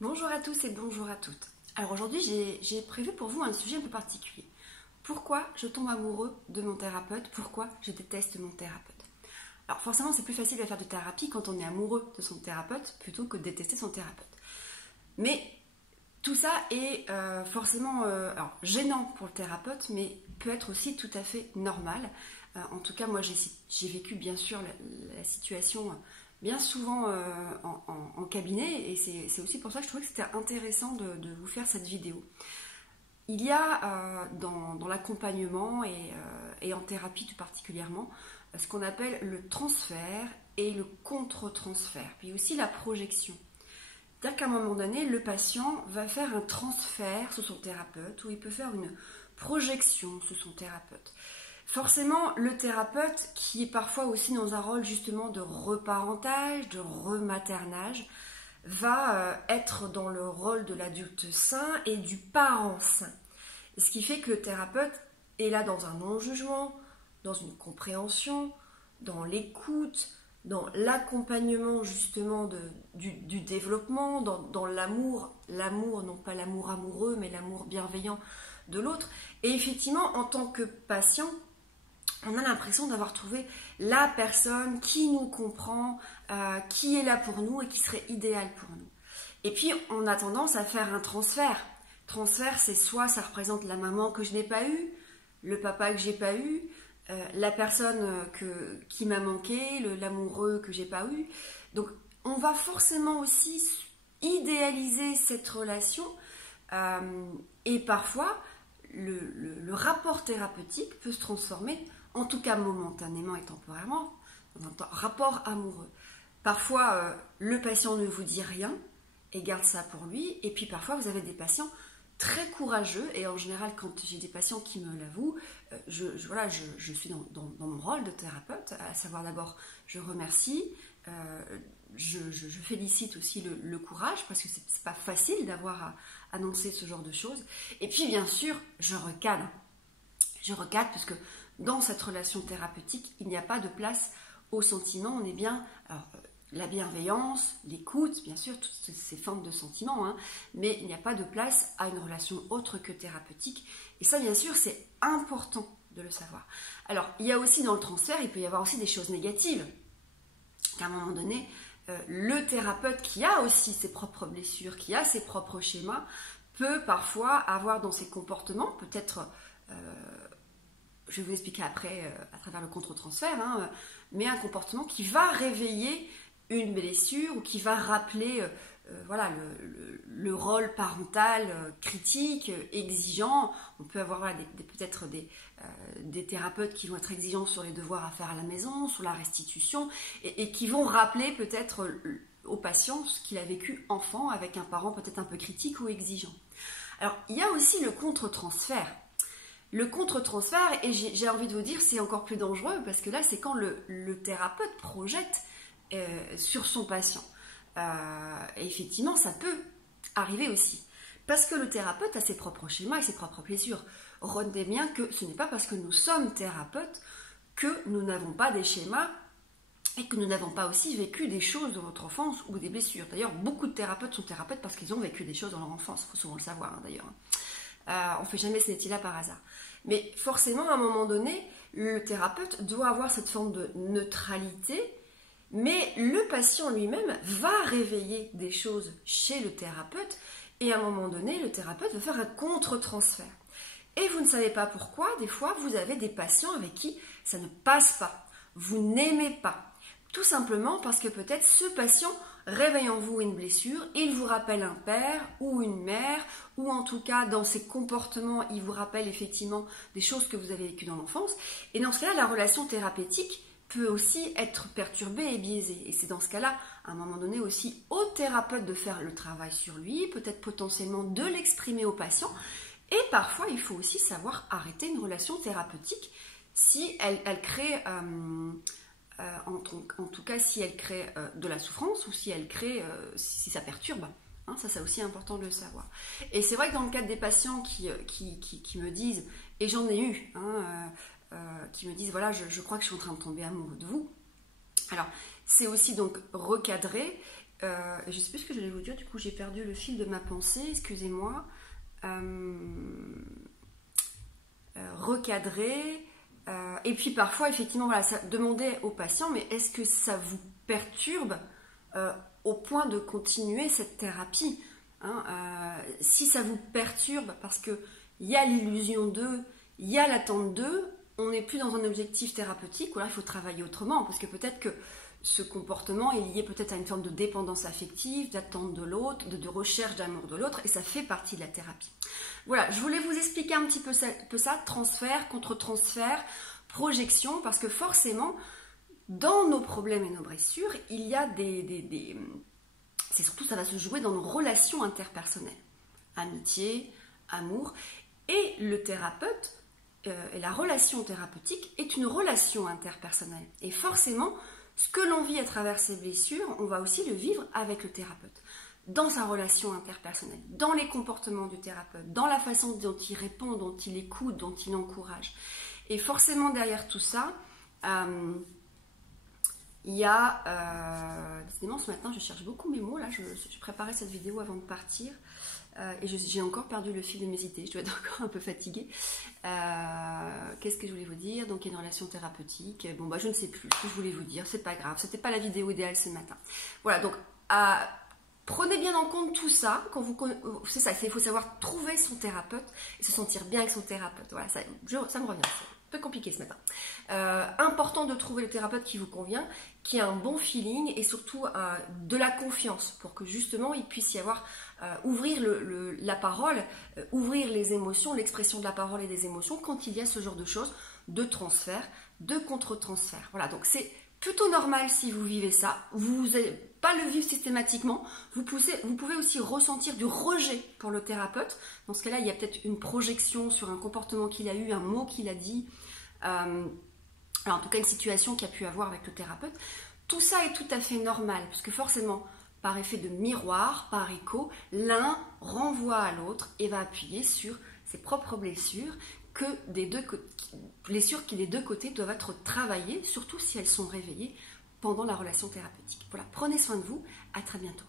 Bonjour à tous et bonjour à toutes. Alors aujourd'hui, j'ai prévu pour vous un sujet un peu particulier. Pourquoi je tombe amoureux de mon thérapeute? Pourquoi je déteste mon thérapeute? Alors forcément, c'est plus facile de faire de thérapie quand on est amoureux de son thérapeute plutôt que de détester son thérapeute. Mais tout ça est forcément gênant pour le thérapeute, mais peut être aussi tout à fait normal. En tout cas, moi, j'ai vécu bien sûr la situation bien souvent en cabinet, et c'est aussi pour ça que je trouvais que c'était intéressant de vous faire cette vidéo. Il y a dans l'accompagnement et en thérapie tout particulièrement ce qu'on appelle le transfert et le contre-transfert, puis aussi la projection. C'est-à-dire qu'à un moment donné, le patient va faire un transfert sur son thérapeute ou il peut faire une projection sur son thérapeute. Forcément, le thérapeute, qui est parfois aussi dans un rôle justement de reparentage, de rematernage, va être dans le rôle de l'adulte sain et du parent sain. Ce qui fait que le thérapeute est là dans un non-jugement, dans une compréhension, dans l'écoute, dans l'accompagnement justement du développement, dans l'amour, non pas l'amour amoureux, mais l'amour bienveillant de l'autre. Et effectivement, en tant que patient, on a l'impression d'avoir trouvé la personne qui nous comprend, qui est là pour nous et qui serait idéale pour nous. Et puis, on a tendance à faire un transfert. Transfert, c'est soit ça représente la maman que je n'ai pas eue, le papa que j'ai pas eu, la personne qui m'a manqué, l'amoureux que j'ai pas eu. Donc, on va forcément aussi idéaliser cette relation et parfois, le rapport thérapeutique peut se transformer, en tout cas momentanément et temporairement, dans un rapport amoureux. Parfois, le patient ne vous dit rien et garde ça pour lui. Et puis parfois, vous avez des patients très courageux. Et en général, quand j'ai des patients qui me l'avouent, je suis dans mon rôle de thérapeute, à savoir d'abord, je remercie, je félicite aussi le courage, parce que c'est pas facile d'avoir à annoncer ce genre de choses. Et puis, bien sûr, je recadre. Je recadre parce que dans cette relation thérapeutique, il n'y a pas de place au sentiment. On est bien... Alors, la bienveillance, l'écoute, bien sûr, toutes ces formes de sentiments, hein, mais il n'y a pas de place à une relation autre que thérapeutique. Et ça, bien sûr, c'est important de le savoir. Alors, il y a aussi dans le transfert, il peut y avoir aussi des choses négatives. Qu'à un moment donné, le thérapeute qui a aussi ses propres blessures, qui a ses propres schémas, peut parfois avoir dans ses comportements, peut-être... je vais vous expliquer après à travers le contre-transfert, hein, mais un comportement qui va réveiller une blessure ou qui va rappeler le rôle parental critique, exigeant. On peut avoir peut-être des thérapeutes qui vont être exigeants sur les devoirs à faire à la maison, sur la restitution, et qui vont rappeler peut-être au patient ce qu'il a vécu enfant avec un parent peut-être un peu critique ou exigeant. Alors, il y a aussi le contre-transfert. Le contre-transfert, et j'ai envie de vous dire, c'est encore plus dangereux, parce que là, c'est quand le thérapeute projette sur son patient. Et effectivement, ça peut arriver aussi. Parce que le thérapeute a ses propres schémas et ses propres blessures. Retenez bien que ce n'est pas parce que nous sommes thérapeutes que nous n'avons pas des schémas et que nous n'avons pas aussi vécu des choses dans notre enfance ou des blessures. D'ailleurs, beaucoup de thérapeutes sont thérapeutes parce qu'ils ont vécu des choses dans leur enfance. Il faut souvent le savoir, hein, d'ailleurs. On ne fait jamais ce métier-là par hasard. Mais forcément, à un moment donné, le thérapeute doit avoir cette forme de neutralité, mais le patient lui-même va réveiller des choses chez le thérapeute, et à un moment donné, le thérapeute va faire un contre-transfert. Et vous ne savez pas pourquoi, des fois, vous avez des patients avec qui ça ne passe pas. Vous n'aimez pas. Tout simplement parce que peut-être ce patient réveille en vous une blessure, il vous rappelle un père ou une mère, ou en tout cas dans ses comportements, il vous rappelle effectivement des choses que vous avez vécues dans l'enfance. Et dans ce cas-là, la relation thérapeutique peut aussi être perturbée et biaisée. Et c'est dans ce cas-là, à un moment donné aussi, au thérapeute de faire le travail sur lui, peut-être potentiellement de l'exprimer au patient. Et parfois, il faut aussi savoir arrêter une relation thérapeutique si elle crée... en tout cas, si elle crée de la souffrance ou si elle crée, si ça perturbe. Hein, ça, c'est aussi important de le savoir. Et c'est vrai que dans le cadre des patients qui me disent, et j'en ai eu, hein, qui me disent, voilà, je crois que je suis en train de tomber amoureux de vous. Alors, c'est aussi donc recadrer je ne sais plus ce que je vais vous dire, du coup j'ai perdu le fil de ma pensée, excusez-moi. Recadrer, et puis parfois effectivement voilà, demander au patient, mais est-ce que ça vous perturbe au point de continuer cette thérapie, hein, si ça vous perturbe parce qu'il y a l'illusion d'eux, il y a l'attente d'eux, on n'est plus dans un objectif thérapeutique, ou alors il faut travailler autrement, parce que peut-être que ce comportement est lié peut-être à une forme de dépendance affective, d'attente de l'autre, de recherche d'amour de l'autre, et ça fait partie de la thérapie. Voilà, je voulais vous expliquer un petit peu ça, transfert, contre-transfert, projection, parce que forcément, dans nos problèmes et nos blessures, il y a c'est surtout, ça va se jouer dans nos relations interpersonnelles. Amitié, amour, et le thérapeute, et la relation thérapeutique est une relation interpersonnelle. Et forcément, ce que l'on vit à travers ces blessures, on va aussi le vivre avec le thérapeute, dans sa relation interpersonnelle, dans les comportements du thérapeute, dans la façon dont il répond, dont il écoute, dont il encourage. Et forcément, derrière tout ça, il y a... décidément, ce matin, je cherche beaucoup mes mots. Là, je préparais cette vidéo avant de partir. Et j'ai encore perdu le fil de mes idées, je dois être encore un peu fatiguée. Qu'est-ce que je voulais vous dire? Donc il y a une relation thérapeutique, bon bah je ne sais plus ce que je voulais vous dire, c'est pas grave, c'était pas la vidéo idéale ce matin. Voilà, donc prenez bien en compte tout ça, c'est ça, il faut savoir trouver son thérapeute et se sentir bien avec son thérapeute. Voilà, ça me revient, c'est un peu compliqué ce matin. Important de trouver le thérapeute qui vous convient, qui a un bon feeling et surtout de la confiance pour que justement il puisse y avoir ouvrir la parole, ouvrir les émotions, l'expression de la parole et des émotions quand il y a ce genre de choses, de transfert, de contre-transfert. Voilà, donc c'est plutôt normal si vous vivez ça. Vous n'allez pas le vivre systématiquement. Vous pouvez aussi ressentir du rejet pour le thérapeute. Dans ce cas-là, il y a peut-être une projection sur un comportement qu'il a eu, un mot qu'il a dit, alors en tout cas une situation qu'il a pu avoir avec le thérapeute. Tout ça est tout à fait normal, parce que forcément, par effet de miroir, par écho, l'un renvoie à l'autre et va appuyer sur ses propres blessures, blessures qui des deux côtés doivent être travaillées, surtout si elles sont réveillées pendant la relation thérapeutique. Voilà, prenez soin de vous, à très bientôt.